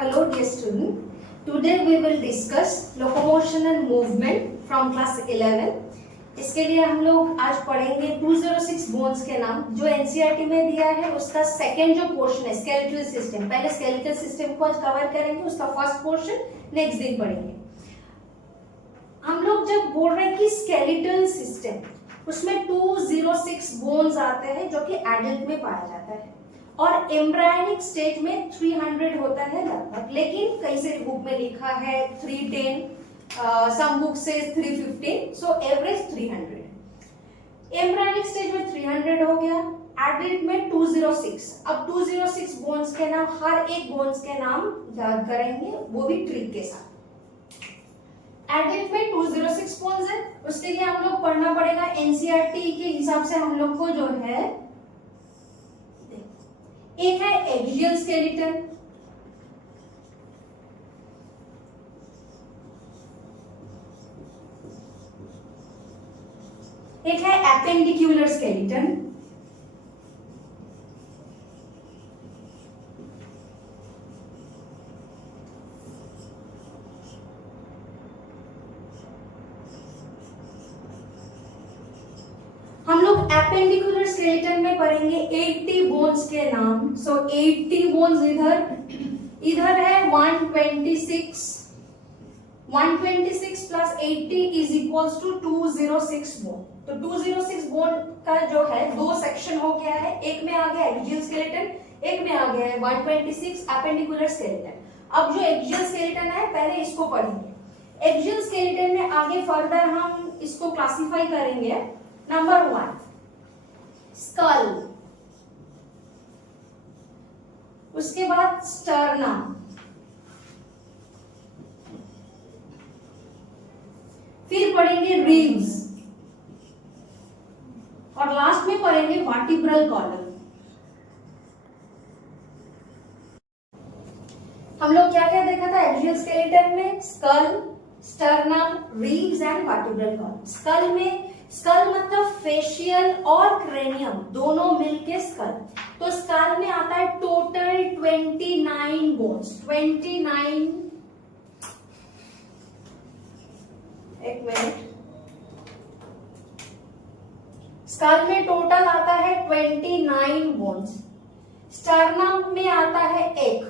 Hello dear student, today we will discuss locomotion and movement from class 11. इसके लिए हम लोग आज पढ़ेंगे 206 बोन्स के नाम जो एनसीईआरटी में दिया है। उसका सेकेंड जो पोर्शन है स्केलेटल सिस्टम, पहले स्केलेटल सिस्टम को आज कवर करेंगे, उसका फर्स्ट पोर्शन नेक्स्ट दिन पढ़ेंगे। हम लोग जब बोल रहे हैं कि स्केलेटल सिस्टम उसमें 206 बोन्स आते हैं जो कि एडल्ट में पाया जाता है और एम्ब्रायनिक स्टेज में 300 होता है लगभग, लेकिन कई से बुक में लिखा है 310, सम बुक से 315, सो एवरेज 300। एम्ब्रायनिक स्टेज में 300 हो गया, एडल्ट में 206। अब 206 बोन्स के नाम, हर एक बोन्स के नाम याद करेंगे, वो भी ट्रिक के साथ। एडल्ट में 206 बोन्स है, उसके लिए हम लोग पढ़ना पड़ेगा एनसीईआरटी के हिसाब से। हम लोग को जो है एक है एक्सियल स्केलेटन, एक है एपेंडिकुलर स्केलेटन, हम लोग एपेंडिकुलर स्केलेटन में पढ़ेंगे 80 बोन्स के नाम। सो 80 बोन्स इधर है 126 plus 80 is equals to 206 bone. तो 206 बोन का जो है दो सेक्शन हो गया है, एक में आ गया एक्सियल स्केलेटन, एक में आ गया है 126 एपेंडिकुलर स्केलेटन। अब जो एक्सियल स्केलेटन है पहले इसको पढ़ेंगे। एक्सियल स्केलेटन में आगे फर्दर हम इसको क्लासिफाई करेंगे। नंबर 1 स्कल, उसके बाद स्टर्नम, फिर पढ़ेंगे रिब्स और लास्ट में पढ़ेंगे वर्टिब्रल कॉलम। हम लोग क्या क्या देखा था एक्सियल स्केलेटन में? Skull, sternum, ribs and vertebral column. Skull मतलब फेशियल और क्रेनियम दोनों मिलके स्कल। तो स्कल में आता है टोटल 29 बोन्स। 29, एक मिनट, स्कल में टोटल आता है 29 बोन्स। स्टर्नम में आता है एक,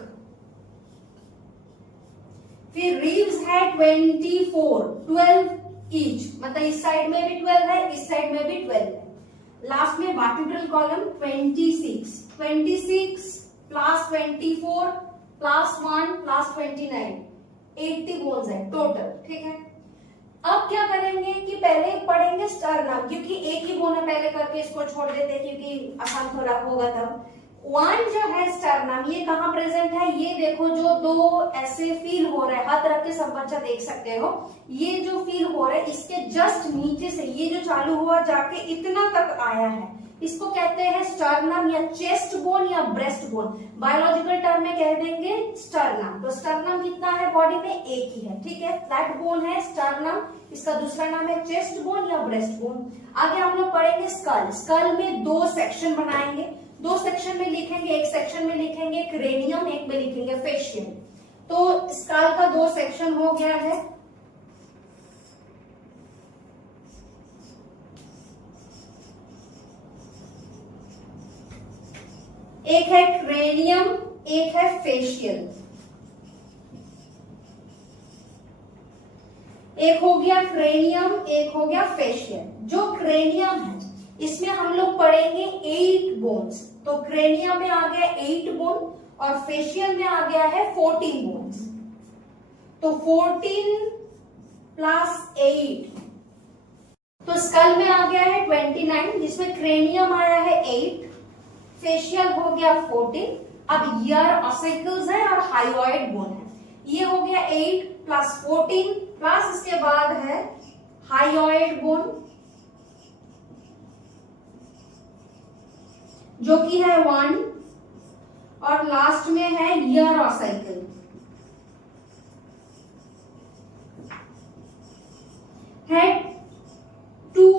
फिर रिब्स है 24, 12 ईच, मतलब इस साइड में भी 12 है, इस साइड में भी 12 है। लास्ट में vertebral column 26 plus 24 plus 1 plus 29, 80 bones है टोटल। ठीक है, अब क्या करेंगे कि पहले पढ़ेंगे स्टर्नम, क्योंकि एक ही बोन है, पहले करके इसको छोड़ देते क्योंकि आसान थोड़ा होगा तब। 1 जो है स्टर्नम, ये कहाँ प्रेजेंट है? ये देखो जो दो ऐसे फील हो रहा है, हाथ रख के सब बच्चा देख सकते हो, ये जो फील हो रहा है इसके जस्ट नीचे से ये जो चालू हुआ जाके इतना तक आया है, इसको कहते हैं स्टर्नम या चेस्ट बोन या ब्रेस्ट बोन। बायोलॉजिकल टर्म में कह देंगे स्टर्नम। तो स्टर्नम कितना है बॉडी में? एक ही है। ठीक है, फ्लैट बोन है स्टर्नम, इसका दूसरा नाम है चेस्ट बोन या ब्रेस्ट बोन। आगे हम लोग पढ़ेंगे स्कल। स्कल में दो सेक्शन बनाएंगे, दो सेक्शन में लिखेंगे, एक सेक्शन में लिखेंगे क्रेनियम, एक में लिखेंगे फेशियल। तो स्कल का दो सेक्शन हो गया है। एक है क्रेनियम, एक है फेशियल। एक हो गया क्रेनियम, एक हो गया फेशियल। जो क्रेनियम है इसमें हम लोग पढ़ेंगे 8 बोन्स। तो क्रेनियम में आ गया 8 बोन और फेशियल में आ गया है 14 बोन्स। तो 14 प्लस 8, तो स्कल में आ गया है 29, जिसमें क्रेनियम आया है 8, फेशियल हो गया 14। अब ईयर ऑसिकल्स है और हाइयोइड बोन है, ये हो गया 8 प्लस 14 प्लस इसके बाद है हाइयोइड बोन जो कि है 1 और लास्ट में है ईयर ऑसिकल है 2,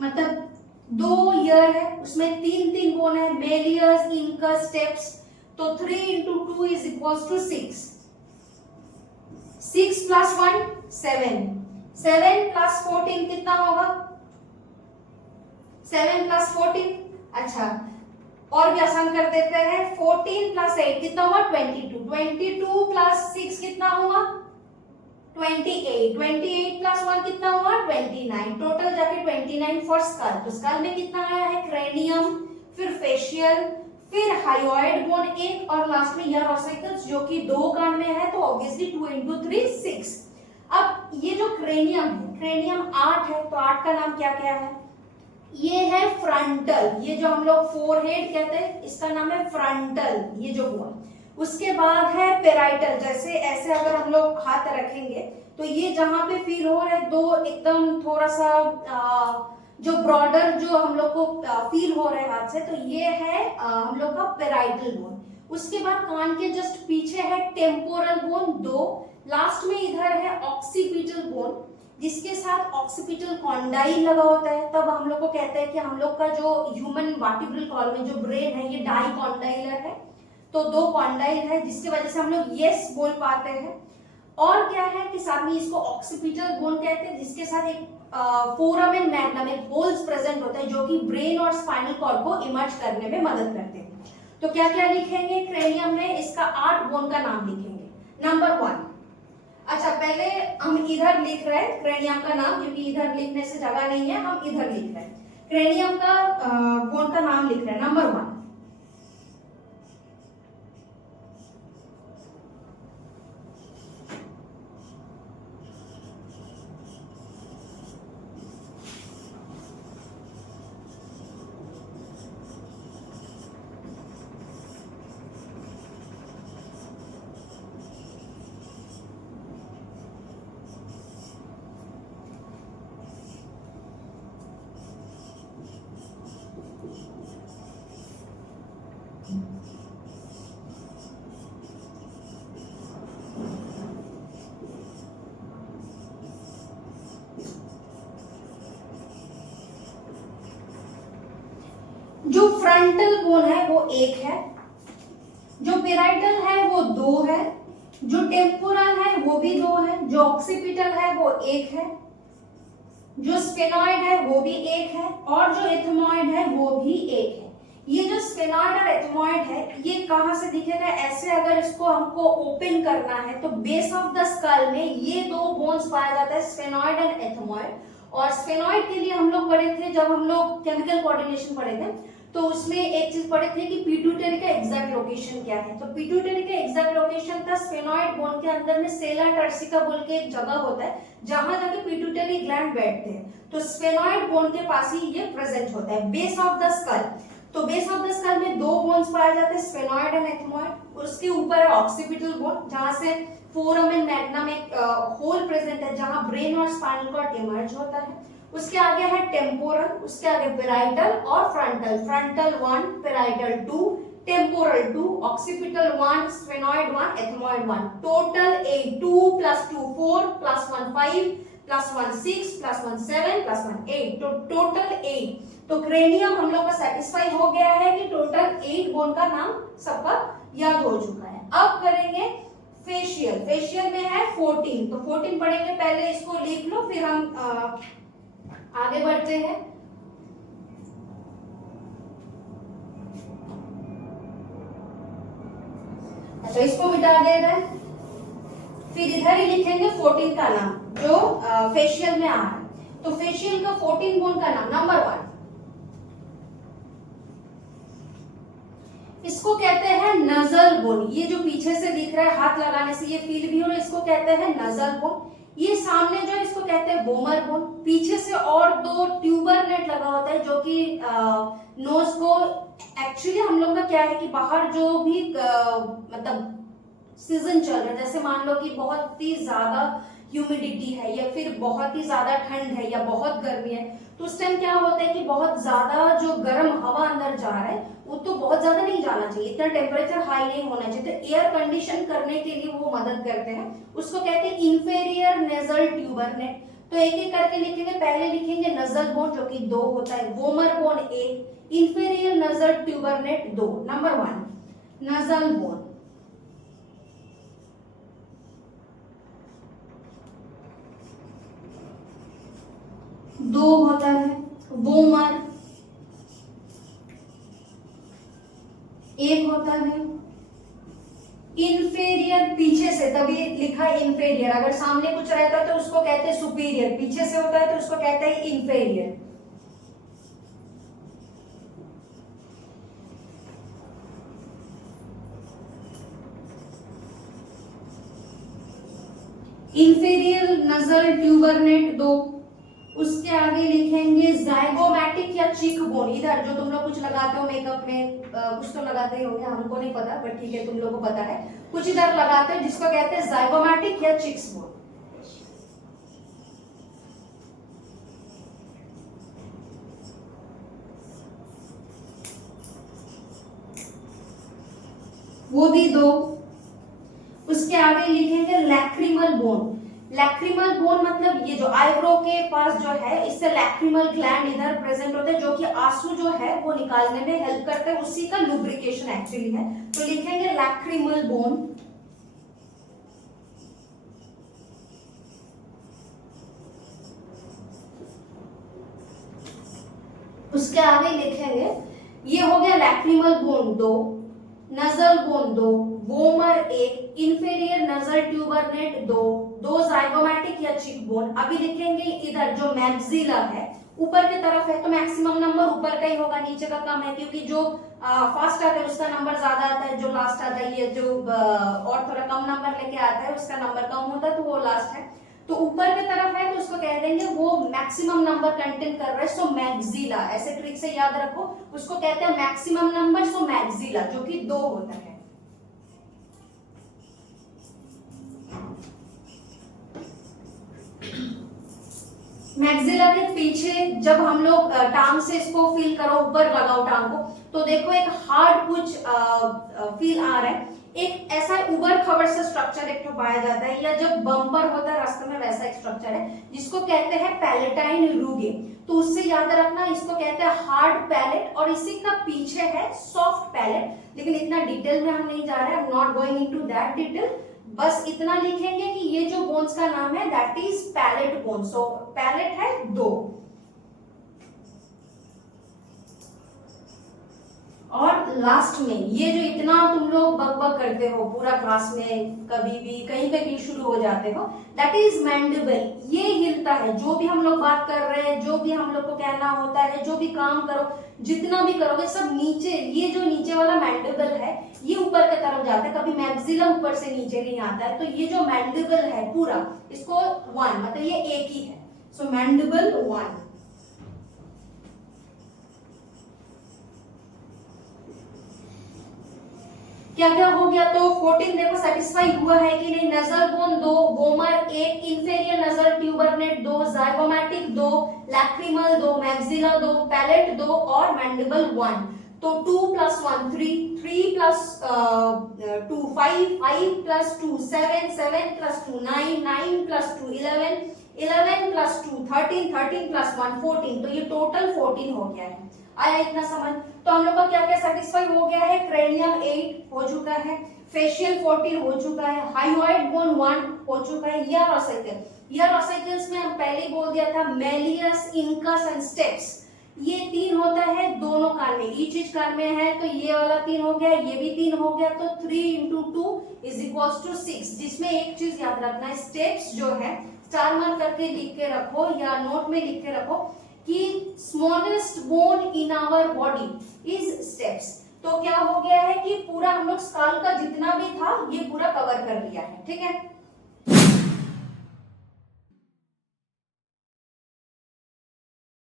मतलब 2 ईयर है, उसमें 3 बोन है, मेलियस, इंकस, स्टेप्स। तो 3 into 2 2 is equal to 6. 6 plus 1 7. 7 plus 14 कितना होगा? 7 प्लस 14. अच्छा, और भी आसान कर देते हैं. 14 प्लस 8 कितना हुआ? 22. 22 प्लस 6 कितना हुआ? 28. 28 प्लस 1 कितना हुआ? 29. टोटल जाके 29 फॉर स्कल. तो स्कल में कितना आया है? क्रेनियम, फिर फेशियल, फिर हायोइड बोन एक, और लास्ट में ईयर ऑसिकल्स जो कि 2 कान में है, तो ऑब्वियसली 2 into 3 6. अब ये जो क्रेनियम है, क्रेनियम 8 है, तो 8 का नाम क्या क्या है? ये है फ्रंटल. ये जो हम लोग फोरहेड कहते हैं, इसका नाम है फ्रंटल, ये जो हुआ. उसके बाद है पेराइटल. जैसे ऐसे अगर हम लोग हाथ रखेंगे तो ये जहां पे फील हो रहा है, दो एकदम थोड़ा सा जो ब्रॉडर जो हम लोग को फील हो रहा है हाथ से, तो ये है हम लोग का पेराइटल बोन. उसके बाद कान के जस्ट पीछे है टेम्पोरल बोन 2. लास्ट में इधर है ऑक्सीपिटल बोन, जिसके साथ ऑक्सीपिटल कॉन्डाइल लगा होता है. तब हम लोग को कहते हैं कि हम लोग का जो ह्यूमन वर्टिब्रल कॉलम जो ब्रेन है, ये डाइकॉन्डाइलर है. तो 2 कॉन्डाइल है, जिसकी वजह से हम लोग यस बोल पाते हैं. और क्या है कि साथ में इसको ऑक्सीपिटल बोन कहते हैं, जिसके साथ एक फोरामेन मैग्नम, एक होल्स प्रेजेंट होता है, जो कि ब्रेन और स्पाइनल कॉर्ड को इमर्ज करने में मदद करते हैं. तो क्या क्या लिखेंगे क्रेनियम में? इसका 8 बोन का नाम लिखेंगे. नंबर 1. अच्छा, पहले हम इधर लिख रहे हैं क्रेनियम का नाम, क्योंकि इधर लिखने से जगह नहीं है, हम इधर लिख रहे हैं. क्रेनियम का बोन का नाम लिख रहे हैं. नंबर 1. जो फ्रंटल बोन है वो 1 है, जो पेराइटल है वो 2 है, जो टेम्पोरल है वो भी 2 है, जो ऑक्सीपिटल है वो 1 है, जो स्फेनॉइड है वो भी 1 है, और जो एथमॉइड है वो भी 1 है. ये जो स्फेनॉइड और एथमॉइड है, ये कहां से दिखेगा? ऐसे अगर इसको हमको ओपन करना है तो बेस ऑफ द स्कल में ये 2 बोन्स पाया जाता है, स्फेनॉइड एंड एथमॉइड. और स्फेनॉइड के लिए हम लोग पढ़े थे जब हम लोग केमिकल कोऑर्डिनेशन पढ़े थे, तो उसमें एक चीज पढ़े थे कि पिट्यूटरी का एग्जैक्ट लोकेशन क्या है. तो पिट्यूटरी का एग्जैक्ट लोकेशन था स्फेनॉइड बोन के अंदर में सेला टर्सिका बोल के एक जगह होता है, जहां जाके पिट्यूटरी ग्लैंड बैठते हैं. तो स्फेनॉइड बोन के पास ही ये प्रेजेंट होता है, बेस ऑफ द स्कल. तो बेस ऑफ द स्कल में 2 बोन्स पाए जाते हैं, स्फेनॉइड एंड एथमॉइड. उसके ऊपर है ऑक्सीपिटल बोन, जहां से फोरामेन मैग्नम एक होल प्रेजेंट है, जहां ब्रेन और स्पाइनल कॉर्ड इमर्ज होता है. उसके आगे है टेम्पोरल, उसके आगे पेराइटल और frontal. Frontal 1, parietal 2, temporal 2, occipital 1, sphenoid 1, ethmoid 1. Total 8. 2 + 2 4 + 1 5 + 1 6 + 1 7 + 1 8. तो टोटल 8. तो क्रेनियम हम लोग का सेटिस्फाई हो गया है कि टोटल 8 बोन का नाम सबका याद हो चुका है. अब करेंगे फेशियल. फेशियल में है 14. तो 14 पढ़ेंगे, पहले इसको लिख लो, फिर हम आगे बढ़ते हैं. अच्छा, इसको मिटा दे रहे हैं, फिर इधर ही लिखेंगे 14 का नाम जो फेशियल में आ रहा है. तो फेशियल का 14 बोन का नाम. नंबर 1, इसको कहते हैं नजल बोन. ये जो पीछे से दिख रहा है, हाथ लगाने से ये फील भी हो रहा है, इसको कहते हैं नजल बोन. ये सामने जो है इसको कहते हैं बोमर बोन. पीछे से और 2 ट्यूबर नेट लगा होता है, जो कि नोज को, एक्चुअली हम लोग का क्या है कि बाहर जो भी मतलब सीजन चल रहा है, जैसे मान लो कि बहुत ही ज्यादा ह्यूमिडिटी है, या फिर बहुत ही ज्यादा ठंड है, या बहुत गर्मी है, तो उस टाइम क्या होता है कि बहुत ज्यादा जो गर्म हवा अंदर जा रहा है, वो तो बहुत ज्यादा नहीं जाना चाहिए, इतना टेम्परेचर हाई नहीं होना चाहिए. तो एयर कंडीशन करने के लिए वो मदद करते हैं. उसको कहते हैं इंफेरियर नेजल ट्यूबर नेट. तो एक एक करके लिखेंगे. पहले लिखेंगे नजल बोन जो कि 2 होता है, vomer bone 1, inferior nasal tuber net 2. Number 1 nasal bone. 2 होता है, वोमर 1 होता है, इंफेरियर पीछे से, तभी लिखा है इंफेरियर, अगर सामने कुछ रहता है तो उसको कहते हैं सुपीरियर, पीछे से होता है तो उसको कहते हैं इंफेरियर। इंफेरियर नजल ट्यूबरनेट 2, उसके आगे लिखेंगे जाइगोमैटिक या चीक बोन, इधर जो तुम लोग कुछ लगाते हो मेकअप में, कुछ तो लगाते ही होंगे, हमको नहीं पता बट ठीक है तुम लोगों को पता है, कुछ इधर लगाते हैं जिसको कहते हैं जाइगोमैटिक या चिक्स बोन। वो भी 2। उसके आगे लिखेंगे लैक्रिमल बोन। लैक्रिमल बोन मतलब ये जो आईब्रो के पास जो है, इससे लैक्रिमल ग्लैंड इधर प्रेजेंट होते हैं जो कि आंसू जो है वो निकालने में हेल्प करते हैं, उसी का लुब्रिकेशन एक्चुअली है, तो लिखेंगे लैक्रिमल बोन। उसके आगे लिखेंगे, ये हो गया lacrimal bone 2, nasal bone 2, vomer 1, inferior nasal turbinate 2 zygomatic या चिक बोन। अभी लिखेंगे इधर जो मैक्सिला है ऊपर की तरफ है तो मैक्सिमम नंबर ऊपर का ही होगा, नीचे का कम है, क्योंकि जो फास्ट आता है उसका नंबर ज्यादा आता है, जो लास्ट आता है ये जो और थोड़ा कम नंबर लेके आता है उसका नंबर कम होता है, तो वो लास्ट है। तो ऊपर की तरफ है तो उसको कह देंगे वो मैक्सिमम नंबर कंटेन कर रहा है, सो मैक्सिला, ऐसे ट्रिक से याद रखो, उसको कहते हैं मैक्सिमम नंबर, सो मैक्सिला, जो कि 2 होता है। मैक्सिला के पीछे जब हम लोग टांग से इसको फील करो, ऊपर लगाओ टांग को, तो देखो एक हार्ड कुछ फील आ रहा है, एक ऐसा उबर खबर से स्ट्रक्चर एक तो पाया जाता है, या जब बम्पर होता है रास्ते में वैसा एक स्ट्रक्चर है जिसको कहते हैं पैलेटाइन रूगे, तो उससे याद रखना इसको कहते हैं हार्ड पैलेट, और इसी का पीछे है सॉफ्ट पैलेट, लेकिन इतना डिटेल में हम नहीं जा रहे हैं, I am not going into that detail, बस इतना लिखेंगे कि ये जो बोन्स का नाम है that is palate bone, so palate है 2। और लास्ट में ये जो इतना तुम लोग बकबक करते हो पूरा क्लास में, कभी भी कहीं पे भी शुरू हो जाते हो, दैट इज मैंडिबल, ये हिलता है, जो भी हम लोग बात कर रहे हैं, जो भी हम लोग को कहना होता है, जो भी काम करो, जितना भी करोगे सब नीचे, ये जो नीचे वाला मैंडिबल है ये ऊपर की तरफ जाता है, कभी मैक्सिला ऊपर से नीचे नहीं आता है, तो ये जो मैंडिबल है पूरा, इसको 1 मतलब ये एक ही है, सो मैंडिबल 1। क्या क्या हो गया, तो 14 देखो सेटिस्फाई हुआ है कि नहीं, nasal bone 2, vomer 1, inferior nasal turbinate 2, zygomatic 2, lacrimal 2, maxilla 2, palate 2 और मैंडिबल 1। तो 2 + 1 3, 3 + 2 5, 5 + 2 7, 7 + 2 9, 9 + 2 11, 11 + 2 13, 13 + 1 14, तो ये टोटल 14 हो गया है। आया इतना समझ, तो हम लोग का क्या क्या सेटिस्फाई हो गया है, क्रेनियम 8 हो चुका है, फेशियल 14 हो चुका है, हाइयोइड बोन 1 हो चुका है, ईयर ऑसिकल, ईयर ऑसिकल्स में हम पहले बोल दिया था मेलियस, इनकस एंड स्टेप्स, ये 3 होता है दोनों कान में, ईच ईच कान में है, तो ये वाला 3 हो गया, ये भी 3 हो गया, तो 3 × 2 = 6, जिसमें एक चीज याद रखना है, स्टेप्स जो है स्टार मार्क करके लिख के रखो या नोट में लिख के रखो कि smallest bone in our body is stapes, तो क्या हो गया है कि पूरा हम लोग स्काल का जितना भी था ये पूरा कवर कर लिया है, ठीक है।